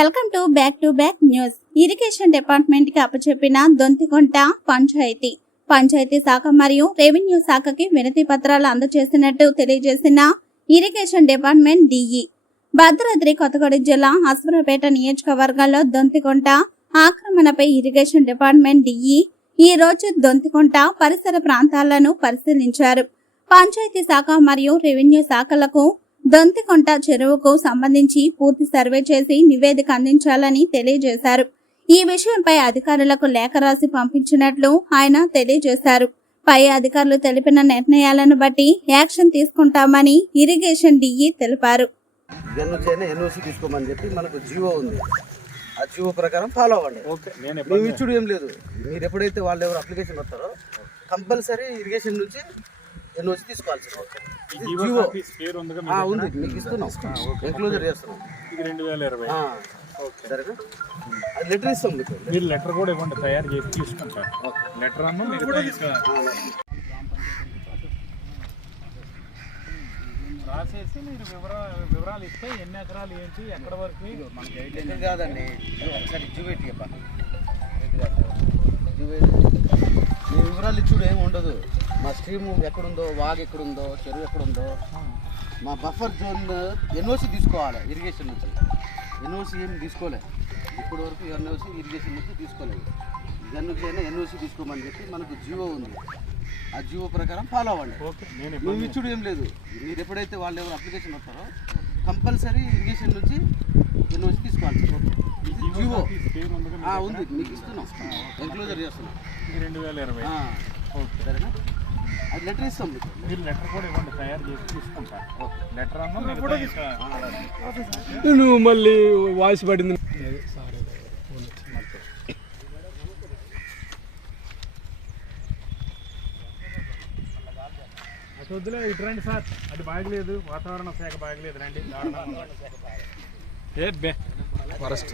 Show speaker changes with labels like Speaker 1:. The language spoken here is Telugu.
Speaker 1: Welcome to back to back news. Irrigation డిపార్ట్మెంట్కి అప్పచెప్పిన దొంతికొంట పంచాయతీ. పంచాయతీ శాఖ మరియు రెవెన్యూ శాఖకి వినతి పత్రాలు అందజేసినట్టు తెలియజేసిన irrigation department DE. Bhadradri Kothagudem జిల్లా అశ్వరపేట నియోజకవర్గంలో దొంతికొంట ఆక్రమణపై ఇరిగేషన్ డిపార్ట్మెంట్ డిఈ ఈ రోజు దొంతికొంట పరిసర ప్రాంతాలను పరిశీలించారు. పంచాయతీ శాఖ మరియు రెవెన్యూ శాఖలకు దొంతికొంట చెరువుకు సంబంధించి పూర్తి సర్వే చేసి నివేదిక అందించాలని తెలియజేశారు. ఈ విషయంపై అధికారులకు లేఖ రాసి పంపించినట్లు ఆయన తెలియజేశారు. పై అధికారులు తెలిపిన నిర్ణయాలను బట్టి యాక్షన్ తీసుకుంటామని ఇరిగేషన్ డిఈ తెలిపారు.
Speaker 2: ఎన్ఓసి అయినా ఎన్ఓసి తీసుకోమని చెప్పి మనకు జియో ఉంది. ఆ జియో ప్రకారం ఫాలో అవ్వండి.
Speaker 3: ఓకే నేను
Speaker 2: మేము ఇచ్చుడు ఏం లేదు. మీరు ఎప్పుడైతే వాళ్ళు ఎవరు అప్లికేషన్ వస్తారో కంపల్సరీ ఇరిగేషన్ నుంచి
Speaker 3: పేరు ఉందిగా
Speaker 2: ఆ,
Speaker 3: మీకు
Speaker 2: ఉంది. మీకు ఇస్తున్నాం. ఎన్క్లోజర్ చేస్తున్నాం.
Speaker 3: ఇది రెండు వేల ఇరవై.
Speaker 2: సరేనా? అది లెటర్ ఇస్తాం మీకు.
Speaker 3: మీరు లెటర్ కూడా ఇవ్వండి తయారు చేసి తీసుకుంటారు. లెటర్ అన్న మీరు రాసేసి మీరు వివరా వివరాలు ఇస్తే ఎన్ని ఎకరాలు ఏంటి ఎక్కడ వరకు? మనకి
Speaker 2: ఎక్కడ కాదండి. ఒకసారి జియో పెట్టి చెప్పా జియో మీ వివరాలు ఇచ్చుడు ఏమి ఉండదు. మా స్ట్రీమ్ ఎక్కడుందో వాగ్ ఎక్కడుందో చెరువు ఎక్కడుందో మా బఫర్ జోన్ ఎన్ఓసి తీసుకోవాలి ఇరిగేషన్ నుంచి. ఎన్ఓసి ఏం తీసుకోలే. ఇప్పటి వరకు ఎన్ఓసి ఇరిగేషన్ నుంచి తీసుకోలేదు. అయినా ఎన్ఓసి తీసుకోమని చెప్పి మనకు జియో ఉంది. ఆ జియో ప్రకారం ఫాలో అవ్వండి. మేము ఇచ్చుడు ఏం లేదు. మీరు ఎప్పుడైతే వాళ్ళు ఎవరు అప్లికేషన్ వస్తారో కంపల్సరీ ఇరిగేషన్ నుంచి ఎన్ఓసి తీసుకోవాలి ఆ, ఉంది. మీకు ఇస్తున్నాం. ఎంక్లోజర్ చేస్తున్నాం.
Speaker 3: రెండు వేల ఇరవై.
Speaker 2: సరేనా? అది లెటర్ ఇస్తాం మీకు.
Speaker 3: మీరు లెటర్ కూడా ఇవ్వండి తయారు చేసి తీసుకుంటారు లెటర్ అన్న మీరు
Speaker 4: నువ్వు మళ్ళీ వాయిస్ పడింది.
Speaker 3: అటు వద్దులే ఇటు రండి సార్. అది బాగలేదు వాతావరణ శాఖ బాగలేదు రండి. ఏ బే.
Speaker 4: ఫరెస్ట్.